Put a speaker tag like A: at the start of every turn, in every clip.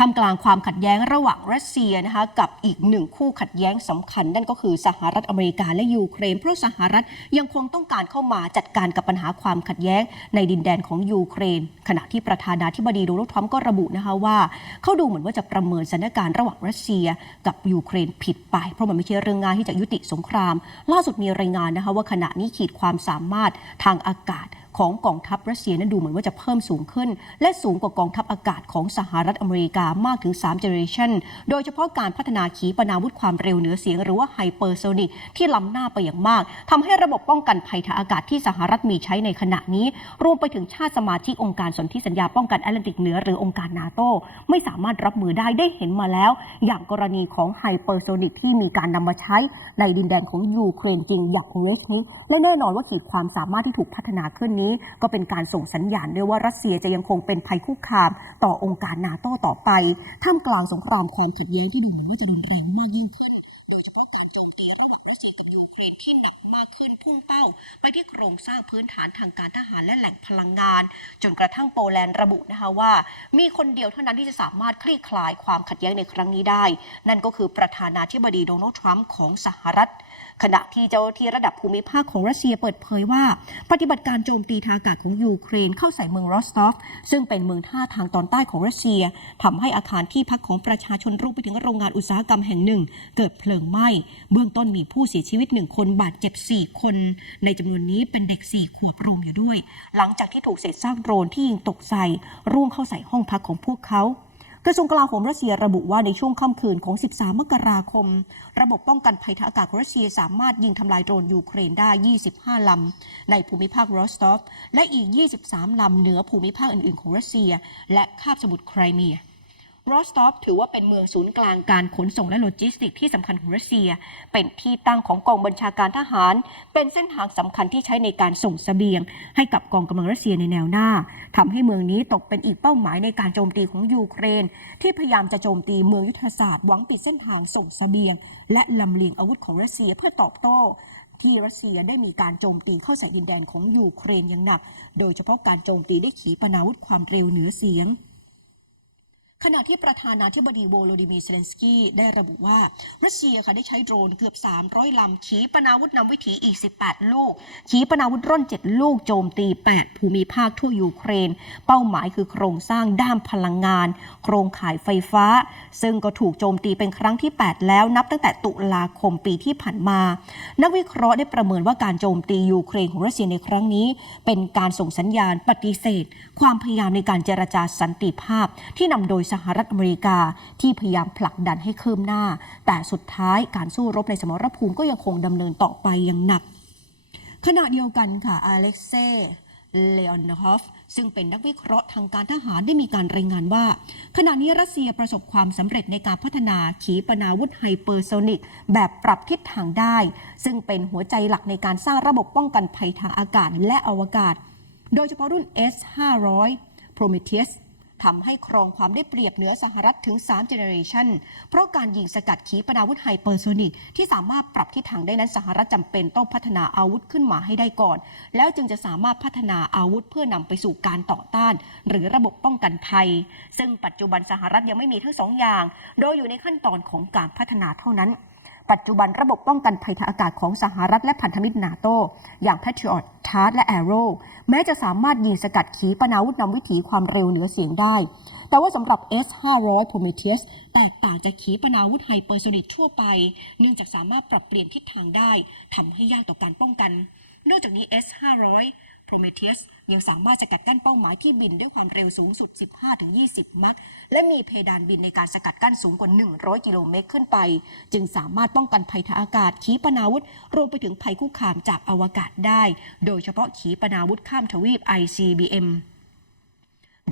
A: ทำกลางความขัดแย้งระหว่างรัสเซียนะคะกับอีกหนึ่งคู่ขัดแย้งสำคัญ นั่นก็คือสหรัฐอเมริกาและยูเครน เพราะสหรัฐยังคงต้องการเข้ามาจัดการกับปัญหาความขัดแย้งในดินแดนของยูเครน ขณะที่ประธานาธิบดีโดนัลด์ทรัมป์ก็ระบุนะคะว่าเขาดูเหมือนว่าจะประเมินสถานการณ์ระหว่างรัสเซียกับยูเครนผิดไป เพราะมันไม่ใช่เรื่องง่ายที่จะยุติสงคราม ล่าสุดมีรายงานนะคะว่าขณะนี้ขีดความสามารถทางอากาศ ของกองทัพรัสเซียนั้นดูเหมือนว่าจะเพิ่มสูงขึ้น และสูงกว่ากองทัพอากาศของสหรัฐอเมริกามากถึง3 generation โดยเฉพาะการพัฒนาขีปนาวุธความเร็วเหนือเสียงหรือว่าไฮเปอร์โซนิกที่ล้ำหน้าไปอย่างมากทำให้ระบบป้องกันภัยทางอากาศที่สหรัฐมีใช้ในขณะนี้ รวมไปถึงชาติสมาชิกองค์การสนธิสัญญาป้องกันแอตแลนติกเหนือหรือองค์การนาโตไม่สามารถรับมือได้ได้เห็นมาแล้ว อย่างกรณีของไฮเปอร์โซนิกที่มีการนำมาใช้ในดินแดนของยูเครนจริงอย่างเนี้นี้และแน่นอนว่าขีดความสามารถที่ถูกพัฒนาขึ้นนี้ก็เป็นการส่งสัญญาณด้วยว่ารัสเซียจะยังคงเป็นภัยคุกคาม ต่อองค์การนาโต้ต่อไป ท่ามกลางสงครามความขัดแย้งที่ดูเหมือนว่าจะรุนแรงมากยิ่งขึ้น โดยเฉพาะการโจมตีระหว่างรัสเซียกับยู ครนที่หนักมากขึ้นพุ่งเป้า ไปที่โครงสร้างพื้นฐานทางการทหารและแหล่งพลังงาน จนกระทั่งโปแลนด์ระบุนะคะว่า มีคนเดียวเท่านั้นที่จะสามารถคลี่คลายความขัดแย้งในครั้งนี้ได้ นั่นก็คือประธานาธิบดีโดนัลด์ทรัมป์ของสหรัฐ ขณะที่เจ้าหน้าที่ระดับภูมิภาคของรัสเซียเปิดเผยว่า ปฏิบัติการโจมตีทางอากาศของยูเครนเข้าใส่เมืองรอสตอฟซึ่งเป็นเมืองท่าทางตอนใต้ของรัสเซียทำให้อาคารที่พักของประชาชนรวมไปถึงโรงงานอุตสาหกรรมแห่งหนึ่ง เกิดเพลิงไหม้เบื้องต้นมีผู้เสียชีวิตหนึ่งคนบาดเจ็บ 4 คน ในจำนวนนี้เป็นเด็ก 4 ขวบรวมอยู่ด้วย หลังจากที่ถูกเศษซากโดรนที่ยิงตกใส่ร่วงเข้าใส่ห้องพักของพวกเขากระทรวงกลาโหมรัสเซียระบุว่าในช่วงค่ำคืนของ 13 มกราคม ระบบป้องกันภัยทางอากาศของรัสเซียสามารถยิงทำลายโดรนยูเครนได้ 25 ลำ ในภูมิภาครอสตอฟและอีก 23 ลำเหนือภูมิภาคอื่น ๆ ของรัสเซีย และคาบสมุทรไครเมีย รอสตอฟถือว่าเป็นเมืองศูนย์กลางการขนส่งและโลจิสติกส์ที่สำคัญของรัสเซีย เป็นที่ตั้งของกองบัญชาการทหาร เป็นเส้นทางสำคัญที่ใช้ในการส่งเสบียง ให้กับกองกำลังรัสเซียในแนวหน้าทำให้เมืองนี้ตกเป็นอีกเป้าหมายในการโจมตีของยูเครน ที่พยายามจะโจมตีเมืองยุทธศาสตร์หวังปิดเส้นทางส่งเสบียง และลำเลียงอาวุธของรัสเซียเพื่อตอบโต้ที่รัสเซียได้มีการโจมตีเข้าใส่ดินแดนของยูเครนอย่างหนัก โดยเฉพาะการโจมตีด้วยขีปนาวุธความเร็วเหนือเสียง ขณะที่ประธานาธิบดีโวโลดิมีเซเลนสกี้ได้ระบุว่ารัสเซียค่ะได้ใช้โดรนเกือบ 300 ลำ ขีปนาวุธนำวิถีอีก 18 ลูก ขีปนาวุธร่อน 7 ลูกโจมตี 8 ภูมิภาคทั่วยูเครน เป้าหมายคือโครงสร้างด้านพลังงาน โครงข่ายไฟฟ้า ซึ่งก็ถูกโจมตีเป็นครั้งที่ 8 แล้วนับตั้งแต่ตุลาคมปีที่ผ่านมา นักวิเคราะห์ได้ประเมินว่าการโจมตียูเครนของรัสเซียในครั้งนี้ เป็นการส่งสัญญาณปฏิเสธ ความพยายามในการเจรจาสันติภาพที่นำโดยสหรัฐอเมริกาที่พยายามผลักดันให้คืบหน้า แต่สุดท้ายการสู้รบในสมรภูมิก็ยังคงดำเนินต่อไปอย่างหนัก ขณะเดียวกันค่ะอเล็กเซ่เลออนฮอฟซึ่งเป็นนักวิเคราะห์ทางการทหารได้มีการรายงานว่า ขณะนี้รัสเซียประสบความสำเร็จในการพัฒนาขีปนาวุธไฮเปอร์โซนิก แบบปรับทิศทางได้ ซึ่งเป็นหัวใจหลักในการสร้างระบบป้องกันภัยทางอากาศและอวกาศ โดยเฉพาะรุ่น S500 Prometheus ทำให้ครองความได้เปรียบเหนือสหรัฐถึง3 generation เพราะการยิงสกัดขีปนาวุธไฮเปอร์โซนิกที่สามารถปรับทิศทางได้นั้นสหรัฐจำเป็นต้องพัฒนาอาวุธขึ้นมาให้ได้ก่อน แล้วจึงจะสามารถพัฒนาอาวุธเพื่อนำไปสู่การต่อต้าน หรือระบบป้องกันภัย ซึ่งปัจจุบันสหรัฐยังไม่มีทั้งสองอย่าง โดยอยู่ในขั้นตอนของการพัฒนาเท่านั้น ปัจจุบันระบบป้องกันภัยทางอากาศของสหรัฐและพันธมิตรนาโต อย่าง Patriot, THAAD และ Arrow แม้จะสามารถยิงสกัดขีปนาวุธนำวิถีความเร็วเหนือเสียงได้ แต่ว่าสำหรับ S500 Prometheus แตกต่างจากขีปนาวุธไฮเปอร์โซนิกทั่วไป เนื่องจากสามารถปรับเปลี่ยนทิศทางได้ทำให้ยากต่อการป้องกัน นอกจากนี้ S500 Prometheus ยังสามารถสกัดกั้นเป้าหมายที่บินด้วยความเร็วสูงสุด 15-20 มัคและมีเพดานบินในการสกัดกั้นสูงกว่า 100 กิโลเมตรขึ้นไป จึงสามารถป้องกันภัยทางอากาศ ขีปนาวุธ รวมไปถึงภัยคุกคามจากอวกาศได้ โดยเฉพาะขีปนาวุธข้ามทวีป ICBM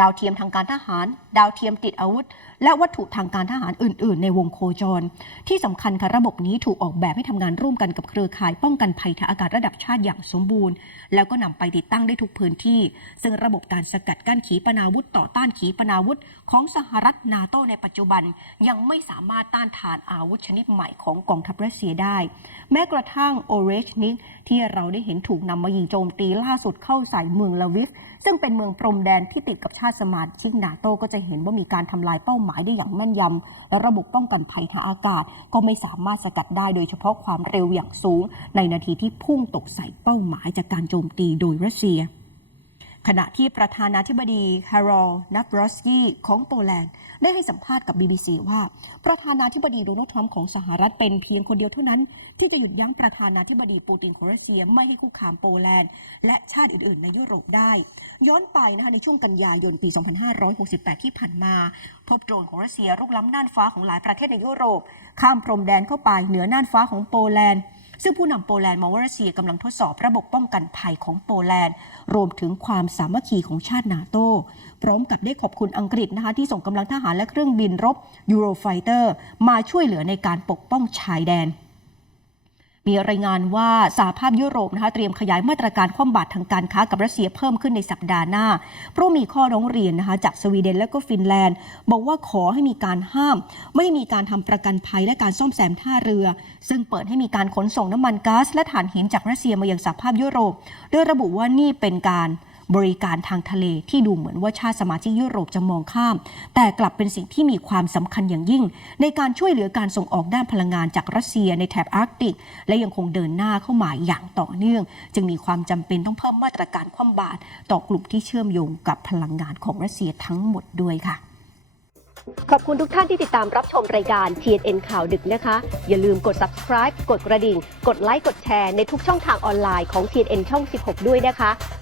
A: ดาวเทียมทางการทหาร ดาวเทียมติดอาวุธ และวัตถุทางการทหารอื่น ๆ ในวงโคจร ที่สำคัญค่ะระบบนี้ถูกออกแบบให้ทำงานร่วมกันกับเครือข่าย ป้องกันภัยทางอากาศระดับชาติอย่างสมบูรณ์ แล้วก็นำไปติดตั้งได้ทุกพื้นที่ ซึ่งระบบการสกัดกั้นขีปนาวุธ ต่อต้านขีปนาวุธ ของสหรัฐนาโตในปัจจุบัน ยังไม่สามารถต้านทานอาวุธชนิดใหม่ของกองทัพรัสเซียได้ แม้กระทั่งโอเรชนิกที่เราได้เห็นถูกนำมายิงโจมตีล่าสุดเข้าใส่เมืองลาวิฟซึ่งเป็นเมืองพรมแดนที่ติดกับชาติสมาชิกนาโตก็จะเห็นว่ามีการทำลายเป้าหมายได้อย่างแม่นยำและระบบป้องกันภัยทางอากาศ ก็ไม่สามารถสกัดได้โดยเฉพาะความเร็วอย่างสูง ในนาทีที่พุ่งตกใส่เป้าหมายจากการโจมตีโดยรัสเซีย ขณะที่ประธานาธิบดีฮารอลนับรอสกี้ของโปแลนด์ ได้ให้สัมภาษณ์กับ BBC ว่า ประธานาธิบดีโดนัลด์ทรัมป์ของสหรัฐเป็นเพียงคนเดียวเท่านั้น ที่จะหยุดยั้งประธานาธิบดีปูตินของรัสเซียไม่ให้คุกคามโปแลนด์ และชาติอื่น ๆ ในยุโรปได้ ย้อนไปนะคะในช่วงกันยายนปี 2568 ที่ผ่านมาพบโดรนของรัสเซียรุกล้ำน่านฟ้าของหลายประเทศในยุโรป ข้ามพรมแดนเข้าไปเหนือน่านฟ้าของโปแลนด์ ซึ่งผู้นำโปแลนด์มองว่ารัสเซียกำลังทดสอบระบบป้องกันภัยของโปแลนด์ รวมถึงความสามัคคีของชาตินาโตพร้อมกับได้ขอบคุณอังกฤษนะคะที่ส่งกำลังทหารและเครื่องบินรบยูโรไฟเตอร์มาช่วยเหลือในการปกป้องชายแดน มีรายงานว่าสหภาพยุโรปนะคะเตรียมขยายมาตรการคว่ำบาตรทางการค้ากับรัสเซียเพิ่มขึ้นในสัปดาห์หน้า เพราะมีข้อร้องเรียนนะคะจากสวีเดนและก็ฟินแลนด์ บอกว่าขอให้มีการห้าม ไม่มีการทำประกันภัยและการซ่อมแซมท่าเรือ ซึ่งเปิดให้มีการขนส่งน้ำมันก๊าซและถ่านหินจากรัสเซียมายังสหภาพยุโรป โดยระบุว่านี่เป็นการ บริการทางทะเลที่ดูเหมือนว่าชาติสมาชิกยุโรปจะมองข้าม แต่กลับเป็นสิ่งที่มีความสำคัญอย่างยิ่ง ในการช่วยเหลือการส่งออกด้านพลังงานจากรัสเซียในแถบอาร์กติก และยังคงเดินหน้าเข้ามาอย่างต่อเนื่อง จึงมีความจำเป็นต้องเพิ่มมาตรการคว่ำบาตรต่อกลุ่มที่เชื่อมโยงกับพลังงานของรัสเซียทั้งหมดด้วยค่ะ
B: ขอบคุณทุกท่านที่ติดตามรับชมรายการ TNN ข่าวดึกนะคะ อย่าลืมกด subscribe กดกระดิ่ง กดไลค์ กดแชร์ในทุกช่องทางออนไลน์ของ TNN ช่อง 16 ด้วยนะคะ